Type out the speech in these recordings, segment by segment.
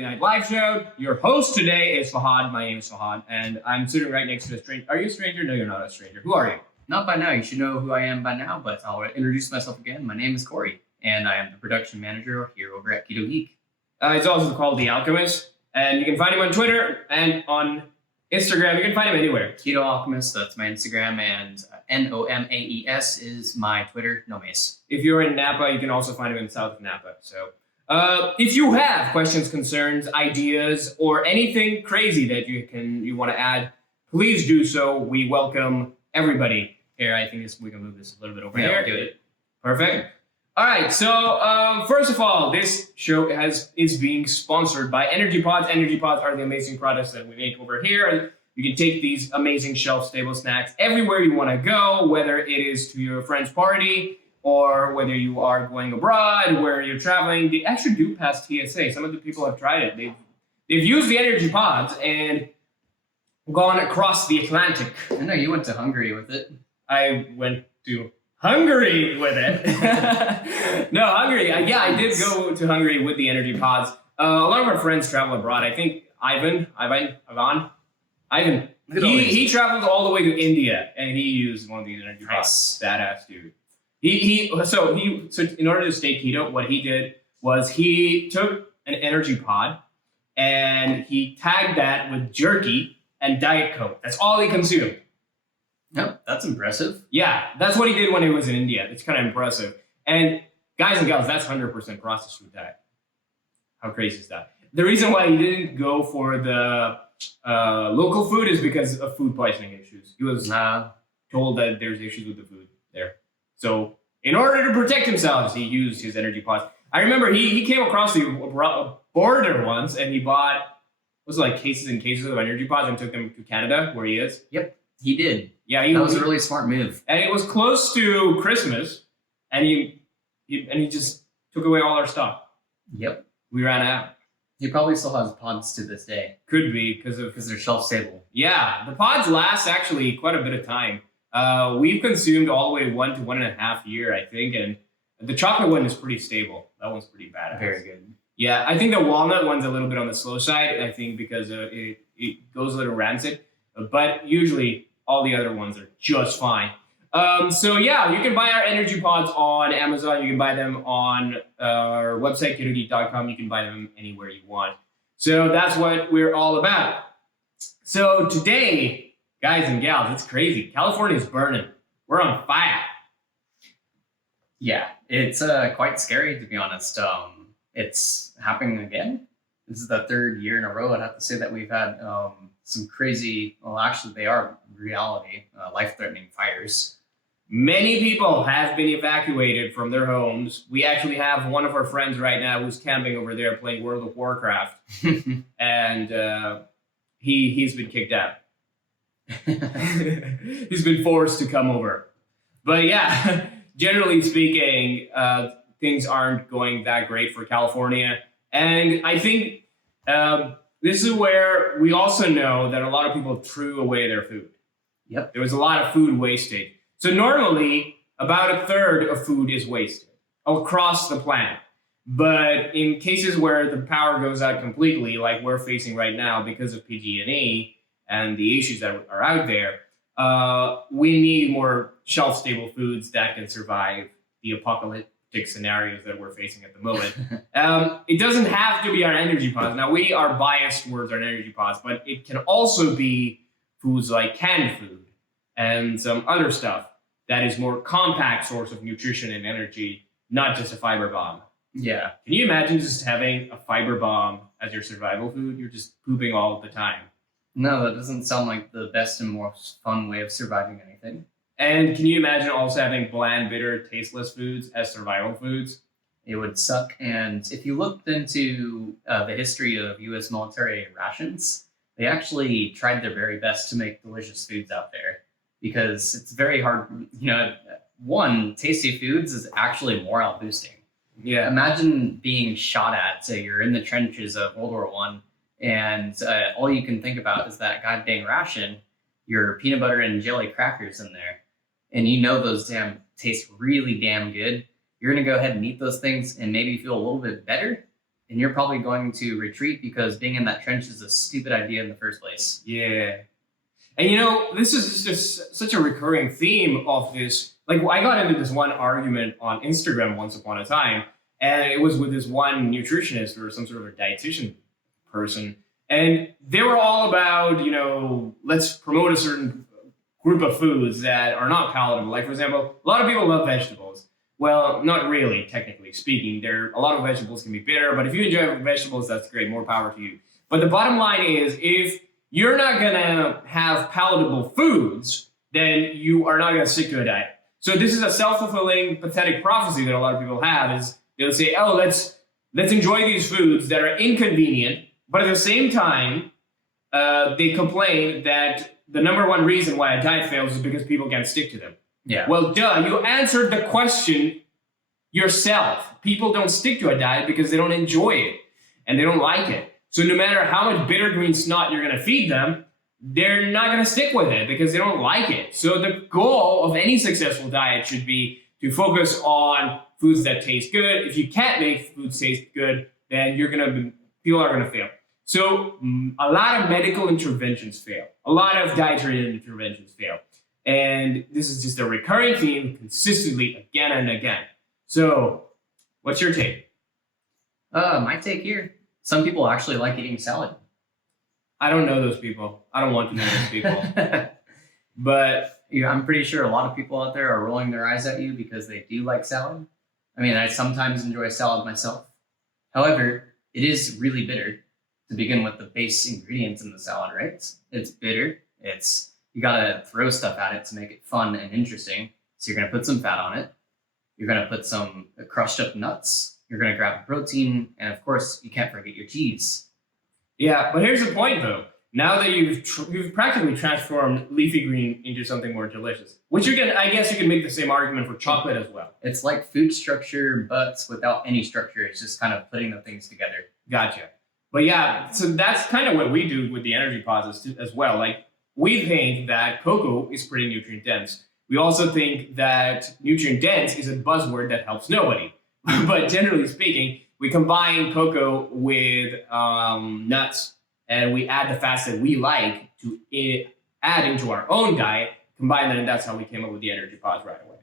Late Night Live Show. Your host today is Fahad. My name is Fahad, and I'm sitting right next to a stranger. Are you a stranger? No, you're not a stranger. Who are you? Not by now. You should know who I am by now, but I'll introduce myself again. My name is Corey, and I am the production manager here over at KETOGEEK. He's also called The Alchemist, and you can find him on Twitter and on Instagram. You can find him anywhere. Keto Alchemist, that's my Instagram, and NOMAES is my Twitter, Nomaes. If you're in Napa, you can also find him in South of Napa. So if you have questions, concerns, ideas, or anything crazy that you want to add, please do so. We welcome everybody here. I think we can move this a little bit over here. We'll do it. Perfect. All right. So first of all, this show is being sponsored by Energy Pods. Energy Pods are the amazing products that we make over here. And you can take these amazing shelf-stable snacks everywhere you want to go, whether it is to your friend's party or whether you are going abroad, where you're traveling. They actually do pass TSA. Some of the people have tried it. They've used the Energy Pods and gone across the Atlantic. I know you went to Hungary with it. I went to Hungary with it. No, Hungary. I did go to Hungary with the Energy Pods. A lot of our friends travel abroad. I think Ivan. He traveled all the way to India, and he used one of these Energy Pods. Badass dude. So in order to stay keto, what he did was he took an Energy Pod and he tagged that with jerky and Diet Coke. That's all he consumed. Yep, that's impressive. Yeah, that's what he did when he was in India. It's kind of impressive. And guys and gals, that's 100% processed food diet. How crazy is that? The reason why he didn't go for the local food is because of food poisoning issues. He was told that there's issues with the food there. So in order to protect himself, he used his Energy Pods. I remember he came across the border once and he bought, cases and cases of Energy Pods and took them to Canada, where he is. Yep, he did. Yeah, that was a really smart move. And it was close to Christmas, and he just took away all our stuff. Yep. We ran out. He probably still has pods to this day. Could be, because they're shelf-stable. Yeah, the pods last actually quite a bit of time. We've consumed all the way 1 to 1.5 years, I think, and the chocolate one is pretty stable. That one's pretty badass. Very good. Yeah, I think the walnut one's a little bit on the slow side, I think, because it goes a little rancid, but usually all the other ones are just fine. So yeah, you can buy our Energy Pods on Amazon. You can buy them on our website, KETOGEEK.com. You can buy them anywhere you want. So that's what we're all about. So today, guys and gals, it's crazy. California's burning. We're on fire. Yeah, it's quite scary, to be honest. It's happening again. This is the third year in a row. I'd have to say that we've had some crazy, well, actually they are reality, life-threatening fires. Many people have been evacuated from their homes. We actually have one of our friends right now who's camping over there playing World of Warcraft. And he's been kicked out. He's been forced to come over. But yeah, generally speaking, things aren't going that great for California. And I think this is where we also know that a lot of people threw away their food. Yep. There was a lot of food wasted. So normally, about 1/3 of food is wasted across the planet. But in cases where the power goes out completely, like we're facing right now because of PG&E and the issues that are out there, we need more shelf-stable foods that can survive the apocalyptic scenarios that we're facing at the moment. It doesn't have to be our Energy Pods. Now, we are biased towards our Energy Pods, but it can also be foods like canned food and some other stuff that is more compact source of nutrition and energy, not just a fiber bomb. Yeah. Can you imagine just having a fiber bomb as your survival food? You're just pooping all the time. No, that doesn't sound like the best and most fun way of surviving anything. And can you imagine also having bland, bitter, tasteless foods as survival foods? It would suck. And if you looked into the history of U.S. military rations, they actually tried their very best to make delicious foods out there, because it's very hard. One, tasty foods is actually morale boosting. Yeah. Imagine being shot at. So you're in the trenches of World War I, and all you can think about is that goddamn ration, your peanut butter and jelly crackers in there, and you know those taste really damn good. You're gonna go ahead and eat those things and maybe feel a little bit better, and you're probably going to retreat because being in that trench is a stupid idea in the first place. Yeah. And this is just such a recurring theme of this. Like, I got into this one argument on Instagram once upon a time, and it was with this one nutritionist or some sort of a dietitian person. And they were all about, let's promote a certain group of foods that are not palatable. Like, for example, a lot of people love vegetables. Well, not really, technically speaking. A lot of vegetables can be bitter, but if you enjoy vegetables, that's great. More power to you. But the bottom line is, if you're not going to have palatable foods, then you are not going to stick to a diet. So this is a self-fulfilling, pathetic prophecy that a lot of people have, is they'll say, oh, let's enjoy these foods that are inconvenient, but at the same time, they complain that the number one reason why a diet fails is because people can't stick to them. Yeah. Well, duh, you answered the question yourself. People don't stick to a diet because they don't enjoy it and they don't like it. So no matter how much bitter green snot you're going to feed them, they're not going to stick with it because they don't like it. So the goal of any successful diet should be to focus on foods that taste good. If you can't make foods taste good, then people are going to fail. So a lot of medical interventions fail. A lot of dietary interventions fail. And this is just a recurring theme consistently again and again. So what's your take? My take here. Some people actually like eating salad. I don't know those people. I don't want to know those people. But I'm pretty sure a lot of people out there are rolling their eyes at you because they do like salad. I mean, I sometimes enjoy salad myself. However, it is really bitter to begin with. The base ingredients in the salad, right? It's bitter. You gotta throw stuff at it to make it fun and interesting. So you're gonna put some fat on it. You're gonna put some crushed up nuts. You're going to grab protein, and of course, you can't forget your cheese. Yeah, but here's the point, though. Now that you've practically transformed leafy green into something more delicious, which I guess you can make the same argument for chocolate as well. It's like food structure, but without any structure. It's just kind of putting the things together. Gotcha. But yeah, so that's kind of what we do with the energy pods as well. Like, we think that cocoa is pretty nutrient dense. We also think that nutrient dense is a buzzword that helps nobody. But generally speaking, we combine cocoa with nuts, and we add the fats that we like to add into our own diet, combine them, and that's how we came up with the energy pods right away.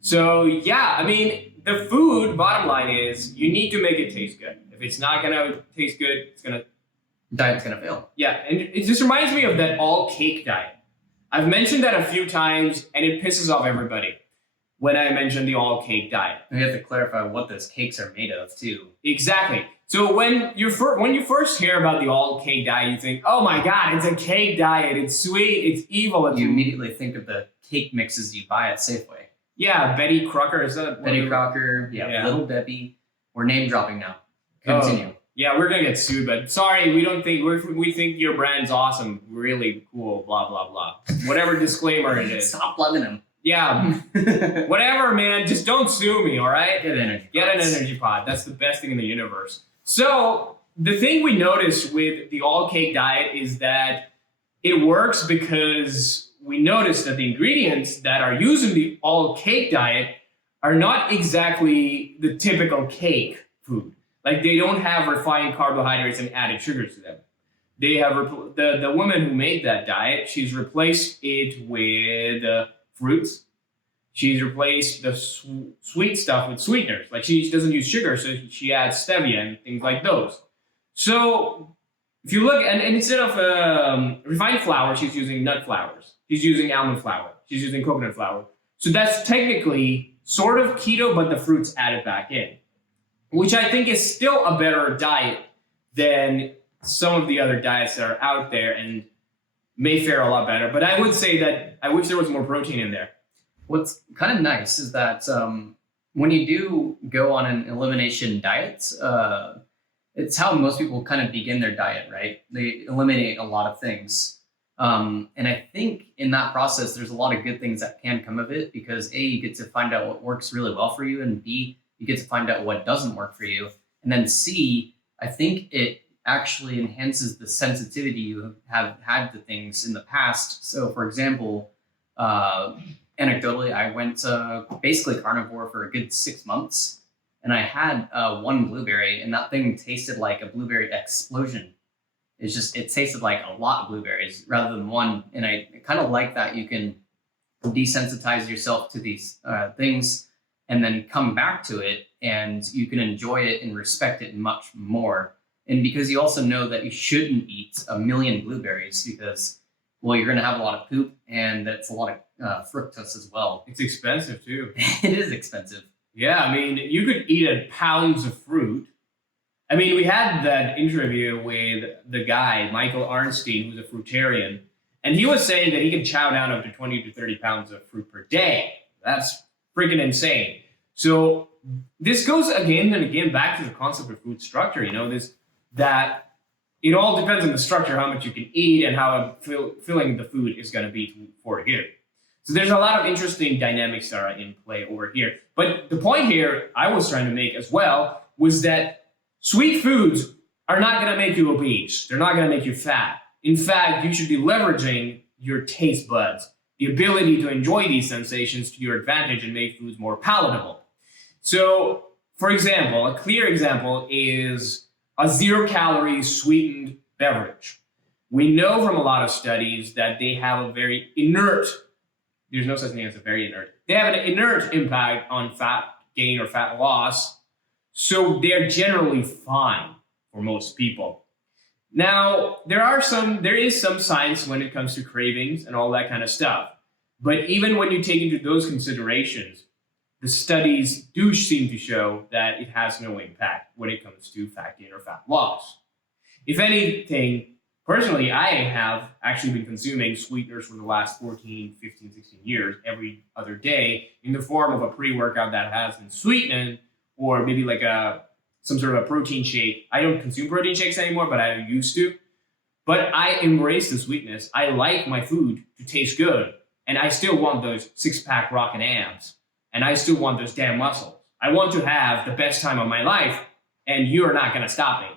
So yeah, I mean, the food, bottom line is, you need to make it taste good. If it's not going to taste good, diet's going to fail. Yeah, and it just reminds me of that all-cake diet. I've mentioned that a few times, and it pisses off everybody when I mentioned the all-cake diet. We have to clarify what those cakes are made of, too. Exactly. So when you first hear about the all-cake diet, you think, oh my God, it's a cake diet. It's sweet. It's evil. You immediately think of the cake mixes you buy at Safeway. Yeah, Betty Crocker. Is that Betty Crocker? Yeah, Little Debbie. We're name dropping now. Continue. Oh, yeah, we're gonna get sued, but sorry, we don't think we think your brand's awesome, really cool, blah blah blah. Whatever disclaimer it is. Stop plugging them. Yeah, whatever, man. Just don't sue me, all right? Get an energy pod. That's the best thing in the universe. So the thing we noticed with the all-cake diet is that it works because we noticed that the ingredients that are used in the all-cake diet are not exactly the typical cake food. Like, they don't have refined carbohydrates and added sugars to them. They have the woman who made that diet. She's replaced it with fruits. She's replaced the sweet stuff with sweeteners. Like, she doesn't use sugar, so she adds stevia and things like those. So if you look, and instead of refined flour, she's using nut flours. She's using almond flour. She's using coconut flour. So that's technically sort of keto, but the fruits added back in, which I think is still a better diet than some of the other diets that are out there and may fare a lot better. But I would say that I wish there was more protein in there. What's kind of nice is that when you do go on an elimination diet, it's how most people kind of begin their diet, right? They eliminate a lot of things. And I think in that process, there's a lot of good things that can come of it because A, you get to find out what works really well for you, and B, you get to find out what doesn't work for you. And then C, I think it actually enhances the sensitivity you have had to things in the past. So for example, anecdotally, I went basically carnivore for a good 6 months. and I had one blueberry, and that thing tasted like a blueberry explosion. It tasted like a lot of blueberries rather than one. And I kind of like that you can desensitize yourself to these things and then come back to it, and you can enjoy it and respect it much more. And because you also know that you shouldn't eat a million blueberries because, well, you're going to have a lot of poop, and that's a lot of fructose as well. It's expensive too. It is expensive. Yeah, I mean, you could eat pounds of fruit. I mean, we had that interview with the guy, Michael Arnstein, who's a fruitarian, and he was saying that he can chow down up to 20 to 30 pounds of fruit per day. That's freaking insane. So this goes again and again back to the concept of food structure, that it all depends on the structure, how much you can eat and how filling the food is going to be for you. So there's a lot of interesting dynamics that are in play over here. But the point here I was trying to make as well was that sweet foods are not going to make you obese. They're not going to make you fat. In fact, you should be leveraging your taste buds, the ability to enjoy these sensations to your advantage and make foods more palatable. So, for example, a clear example is a 0-calorie sweetened beverage. We know from a lot of studies that they have a very inert, there's no such thing as a very inert, they have an inert impact on fat gain or fat loss, so they're generally fine for most people. Now, there is some science when it comes to cravings and all that kind of stuff, but even when you take into those considerations, the studies do seem to show that it has no impact when it comes to fat gain or fat loss. If anything, personally, I have actually been consuming sweeteners for the last 14, 15, 16 years every other day in the form of a pre-workout that has been sweetened, or maybe like some sort of a protein shake. I don't consume protein shakes anymore, but I used to. But I embrace the sweetness. I like my food to taste good, and I still want those six-pack rockin' abs. And I still want those damn muscles. I want to have the best time of my life, and you're not going to stop me.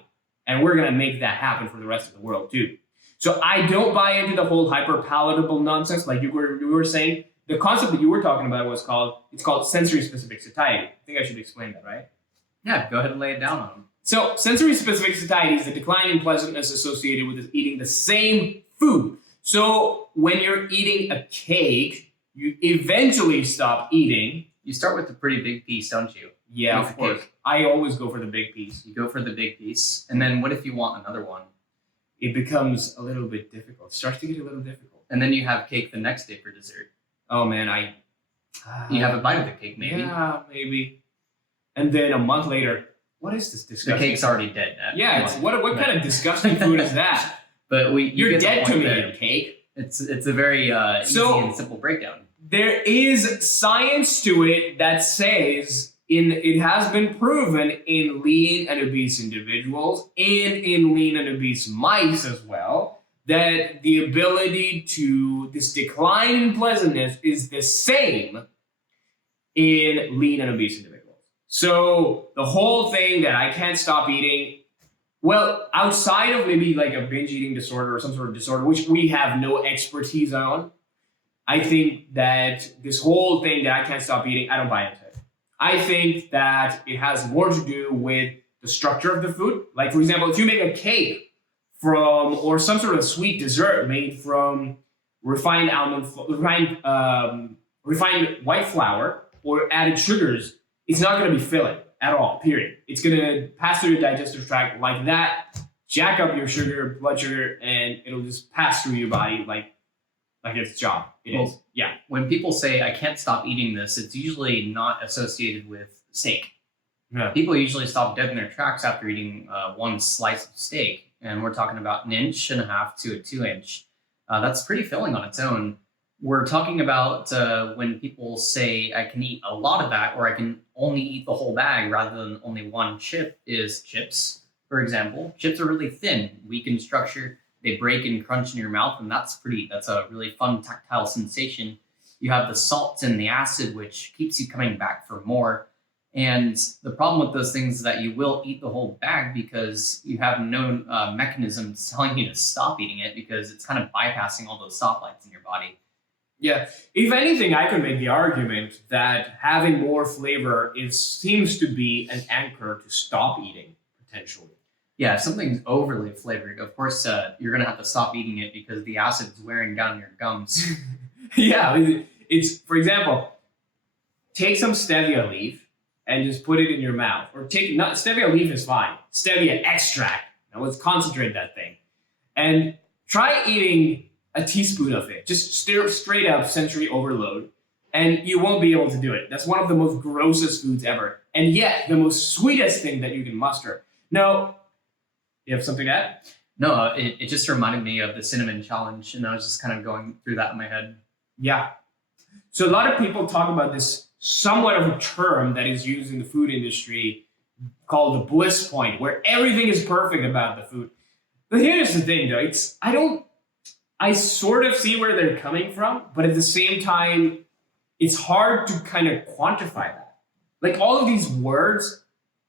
And we're going to make that happen for the rest of the world too. So I don't buy into the whole hyper-palatable nonsense like you were saying. The concept that you were talking about was called sensory-specific satiety. I think I should explain that, right? Yeah, go ahead and lay it down on them. So sensory-specific satiety is the decline in pleasantness associated with eating the same food. So when you're eating a cake, you eventually stop eating. You start with a pretty big piece, don't you? Yeah, of course. I always go for the big piece. You go for the big piece. And then what if you want another one? It becomes a little bit difficult. It starts to get a little difficult. And then you have cake the next day for dessert. Oh, man, you have a bite of the cake, maybe. Yeah, maybe. And then a month later, what is this disgusting? The cake's already dead. Yeah, what kind of disgusting food is that? But you're dead to me, cake. It's a very easy and simple breakdown. There is science to it that says it has been proven in lean and obese individuals and in lean and obese mice as well that the ability to this decline in pleasantness is the same in lean and obese individuals. So the whole thing that I can't stop eating, well, outside of maybe like a binge eating disorder or some sort of disorder, which we have no expertise on, I think that this whole thing that I can't stop eating, I don't buy into it. I think that it has more to do with the structure of the food. Like, for example, if you make a cake or some sort of sweet dessert made from refined white flour or added sugars, it's not going to be filling at all, period. It's going to pass through your digestive tract like that, jack up your blood sugar, and it'll just pass through your body like its job. It is. Yeah. When people say, I can't stop eating this, it's usually not associated with steak. Yeah. People usually stop dead in their tracks after eating one slice of steak. And we're talking about 1.5 inches to a 2-inch. That's pretty filling on its own. We're talking about when people say, I can eat a lot of that, or I can only eat the whole bag rather than only one chip, is chips, for example. Chips are really thin, weak in structure. They break and crunch in your mouth, and that's a really fun tactile sensation. You have the salt and the acid, which keeps you coming back for more. And the problem with those things is that you will eat the whole bag because you have no mechanism telling you to stop eating it, because it's kind of bypassing all those stoplights in your body. Yeah. If anything, I could make the argument that having more flavor seems to be an anchor to stop eating, potentially. Yeah, if something's overly flavored, of course, you're going to have to stop eating it because the acid's wearing down your gums. Yeah. It's, for example, take some stevia leaf and just put it in your mouth. Or stevia leaf is fine. Stevia extract. Now let's concentrate that thing. And try eating a teaspoon of it. Just straight up sensory overload. And you won't be able to do it. That's one of the most grossest foods ever. And yet, the most sweetest thing that you can muster. Now, you have something to add? No, it just reminded me of the cinnamon challenge, and I was just kind of going through that in my head. Yeah. So a lot of people talk about this somewhat of a term that is used in the food industry called the bliss point, where everything is perfect about the food. But here's the thing, though. I sort of see where they're coming from, but at the same time, it's hard to kind of quantify that. Like all of these words,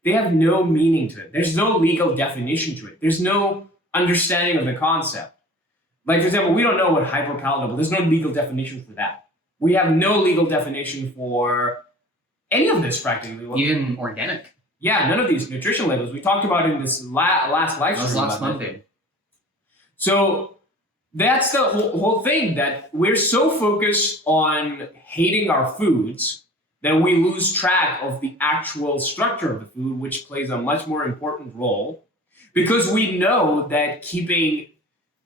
they have no meaning to it. There's no legal definition to it. There's no understanding of the concept. Like, for example, we don't know what hyper-palatable, there's no legal definition for that. We have no legal definition for any of this practically. Even organic. Yeah, none of these nutrition labels. We talked about it in this last live stream. Last Monday. So that's the whole thing, that we're so focused on hating our foods that we lose track of the actual structure of the food, which plays a much more important role, because we know that keeping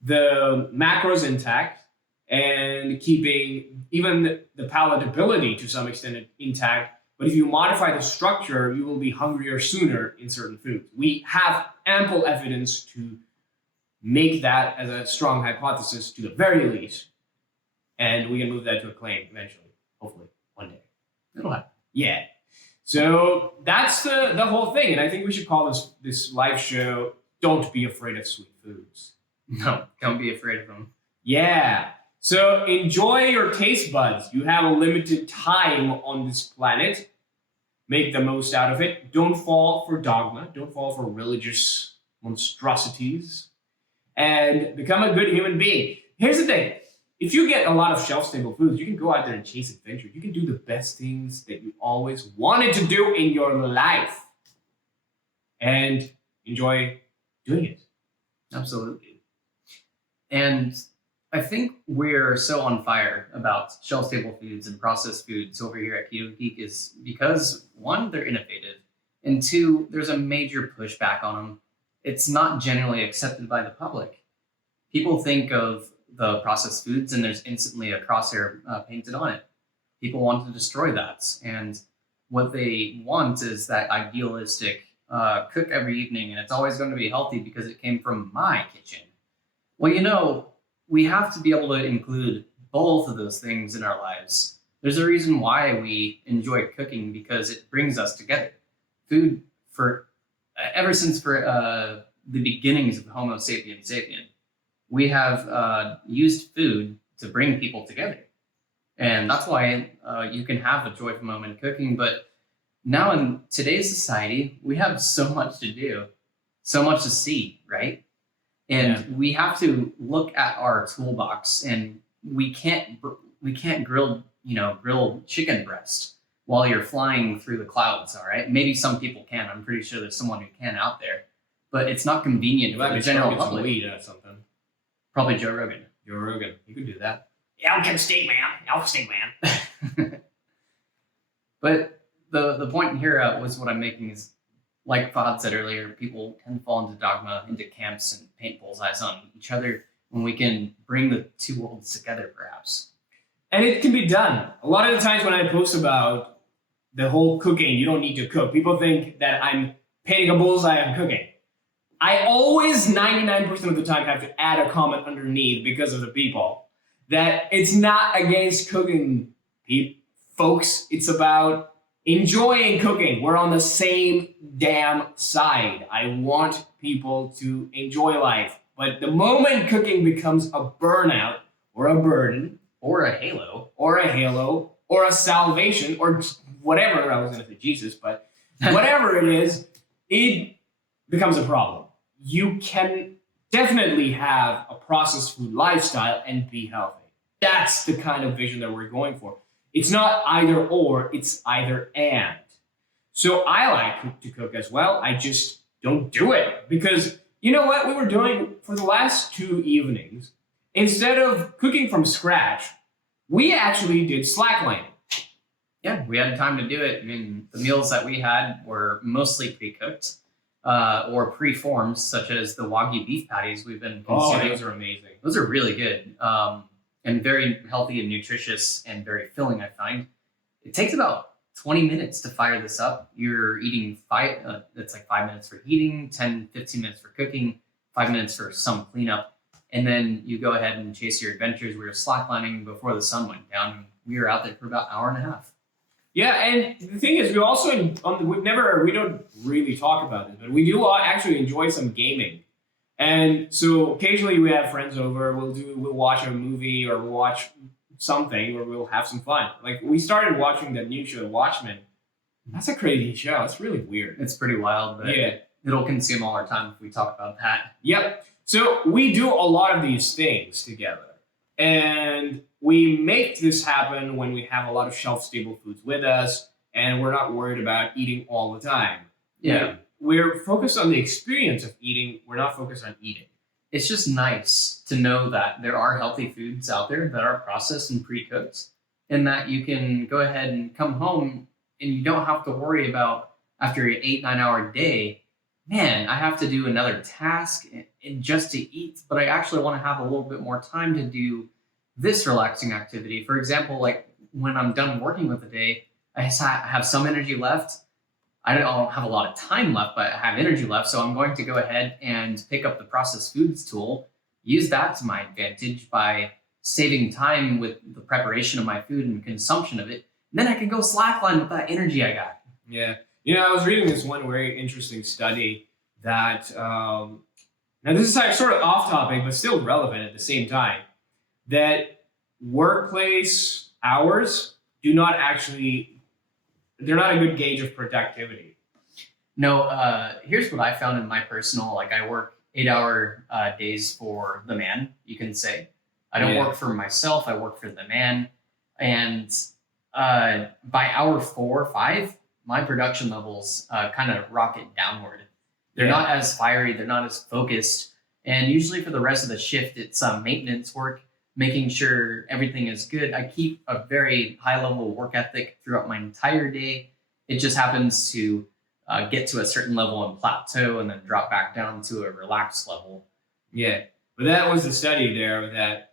the macros intact and keeping even the palatability to some extent intact, but if you modify the structure, you will be hungrier sooner in certain foods. We have ample evidence to make that as a strong hypothesis to the very least, and we can move that to a claim eventually, hopefully, one day. It'll happen. Yeah. So that's the whole thing, and I think we should call this live show "Don't Be Afraid of Sweet Foods." No, don't be afraid of them. Yeah. So enjoy your taste buds. You have a limited time on this planet. Make the most out of it. Don't fall for dogma. Don't fall for religious monstrosities. And become a good human being. Here's the thing. If you get a lot of shelf-stable foods, you can go out there and chase adventure. You can do the best things that you always wanted to do in your life. And enjoy doing it. Absolutely. And I think we're so on fire about shelf-stable foods and processed foods over here at KETOGEEK is because, one, they're innovative, and two, there's a major pushback on them. It's not generally accepted by the public. People think of the processed foods and there's instantly a crosshair painted on it. People want to destroy that. And what they want is that idealistic cook every evening and it's always going to be healthy because it came from my kitchen. Well, you know, we have to be able to include both of those things in our lives. There's a reason why we enjoy cooking, because it brings us together. Food, ever since the beginnings of Homo sapiens sapien, we have used food to bring people together. And that's why you can have a joyful moment cooking. But now in today's society, we have so much to do, so much to see, right? And we have to look at our toolbox, and we can't grill chicken breast while you're flying through the clouds. All right, maybe some people can. I'm pretty sure there's someone who can out there, but it's not convenient for the general public. Weed or something. Probably Joe Rogan. Joe Rogan, you could do that. Elk steak man. But the point here was what I'm making is, like Fahad said earlier, people tend to fall into dogma, into camps, and paint bullseyes on each other when we can bring the two worlds together, perhaps. And it can be done. A lot of the times when I post about the whole cooking, you don't need to cook, people think that I'm painting a bullseye on cooking. I always, 99% of the time, have to add a comment underneath because of the people that it's not against cooking, folks. It's about enjoying cooking. We're on the same damn side. I want people to enjoy life. But the moment cooking becomes a burnout or a burden or a halo or a salvation or whatever, I was going to say Jesus, but whatever it is, it becomes a problem. You can definitely have a processed food lifestyle and be healthy. That's the kind of vision that we're going for. It's not either or, it's either and. So I like to cook as well. I just don't do it because you know what we were doing for the last 2 evenings? Instead of cooking from scratch, we actually did slacklining. Yeah, we had time to do it. I mean, the meals that we had were mostly pre-cooked or pre-formed, such as the Wagyu beef patties we've been consuming. Oh, those are amazing. Those are really good and very healthy and nutritious and very filling, I find. It takes about 20 minutes to fire this up. You're eating it's like 5 minutes for heating, 10, 15 minutes for cooking, 5 minutes for some cleanup. And then you go ahead and chase your adventures. We were slacklining before the sun went down. We were out there for about an hour and a half. Yeah, and the thing is, we also we don't really talk about this, but we do actually enjoy some gaming. And so occasionally we have friends over. We'll watch a movie or we'll watch something or we'll have some fun. Like we started watching the new show Watchmen. That's a crazy show. It's really weird. It's pretty wild, but yeah, it'll consume all our time if we talk about that. Yep. So we do a lot of these things together. And we make this happen when we have a lot of shelf-stable foods with us and we're not worried about eating all the time. Yeah. We're focused on the experience of eating. We're not focused on eating. It's just nice to know that there are healthy foods out there that are processed and pre-cooked and that you can go ahead and come home and you don't have to worry about after an 8-9 hour day, man, I have to do another task and just to eat, but I actually want to have a little bit more time to do this relaxing activity. For example, like when I'm done working with the day, I have some energy left. I don't have a lot of time left, but I have energy left. So I'm going to go ahead and pick up the processed foods tool, use that to my advantage by saving time with the preparation of my food and consumption of it. And then I can go slackline with that energy I got. Yeah. You know, I was reading this one very interesting study that, now this is like sort of off topic, but still relevant at the same time, that workplace hours they're not a good gauge of productivity. No, here's what I found in my personal, like I work 8-hour days for the man, you can say. I don't work for myself, I work for the man. And by hour 4 or 5, my production levels kind of rocket downward. They're not as fiery, they're not as focused. And usually for the rest of the shift, it's maintenance work, making sure everything is good. I keep a very high level work ethic throughout my entire day. It just happens to get to a certain level and plateau and then drop back down to a relaxed level. Yeah, but that was the study there that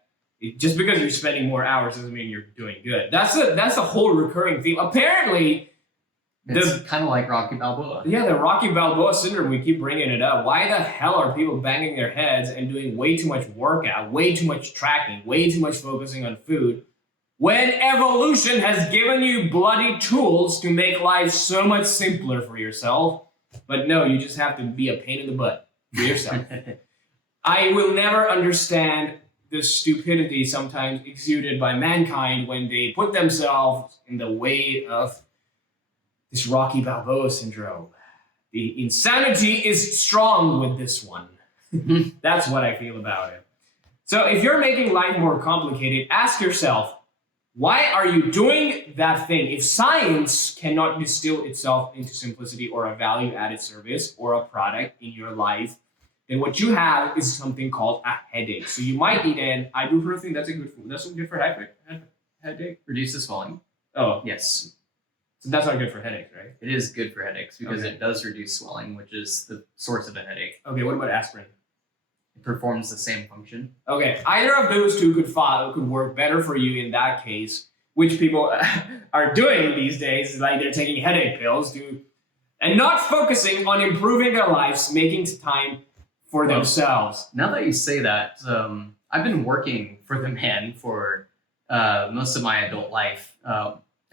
just because you're spending more hours doesn't mean you're doing good. That's a whole recurring theme. Apparently, it's kind of like Rocky Balboa. Yeah, the Rocky Balboa syndrome, we keep bringing it up. Why the hell are people banging their heads and doing way too much workout, way too much tracking, way too much focusing on food, when evolution has given you bloody tools to make life so much simpler for yourself? But no, you just have to be a pain in the butt for yourself. I will never understand the stupidity sometimes exuded by mankind when they put themselves in the way of this Rocky Balboa syndrome. The insanity is strong with this one. That's what I feel about it. So if you're making life more complicated, ask yourself, why are you doing that thing? If science cannot distill itself into simplicity or a value-added service or a product in your life, then what you have is something called a headache. So you might need an ibuprofen. That's a good food. That's good for headache. Reduces swelling. Oh, Yes. so that's not good for headaches, right? It is good for headaches because it does reduce swelling, which is the source of a headache. Okay, what about aspirin? It performs the same function. Okay, either of those two could work better for you in that case, which people are doing these days, like they're taking headache pills and not focusing on improving their lives, making time for themselves. Now that you say that, I've been working for the man for most of my adult life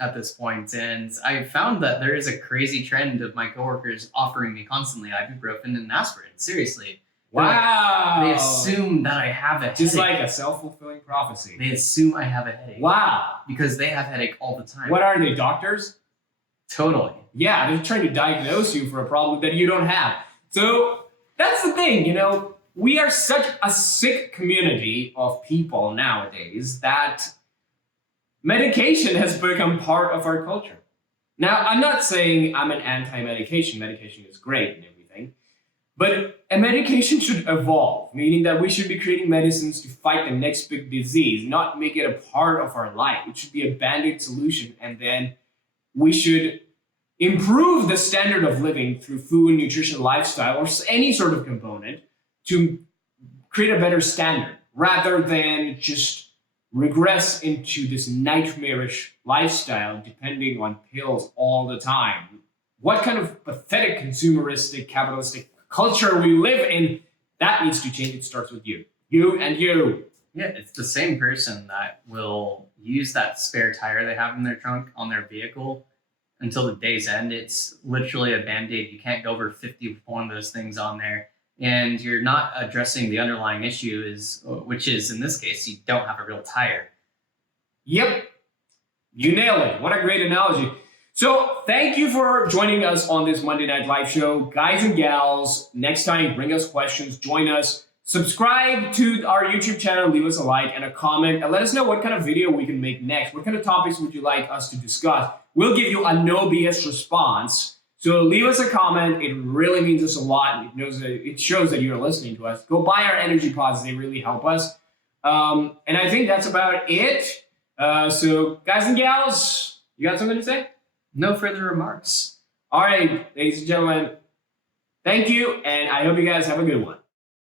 at this point, and I found that there is a crazy trend of my coworkers offering me constantly ibuprofen and aspirin. Seriously. Wow. They assume that I have a headache. Just like a self-fulfilling prophecy. They assume I have a headache. Wow. Because they have headache all the time. What are they, doctors? Totally. Yeah, they're trying to diagnose you for a problem that you don't have. So that's the thing, we are such a sick community of people nowadays that medication has become part of our culture. Now, I'm not saying I'm an anti-medication. Medication is great and everything. But a medication should evolve, meaning that we should be creating medicines to fight the next big disease, not make it a part of our life. It should be a band-aid solution, and then we should improve the standard of living through food, nutrition, lifestyle, or any sort of component to create a better standard, rather than just regress into this nightmarish lifestyle depending on pills all the time. What kind of pathetic consumeristic, capitalistic culture we live in? That needs to change. It starts with you. You and you. Yeah, it's the same person that will use that spare tire they have in their trunk on their vehicle until the day's end. It's literally a Band-Aid. You can't go over 50 with one of those things on there. And you're not addressing the underlying issue, which is, in this case, you don't have a real tire. Yep. You nailed it. What a great analogy. So thank you for joining us on this Monday Night Live show. Guys and gals, next time, bring us questions, join us, subscribe to our YouTube channel, leave us a like and a comment, and let us know what kind of video we can make next. What kind of topics would you like us to discuss? We'll give you a no BS response. So leave us a comment. It really means us a lot. It shows that you're listening to us. Go buy our energy pods. They really help us. And I think that's about it. So guys and gals, you got something to say? No further remarks. All right, ladies and gentlemen, thank you. And I hope you guys have a good one.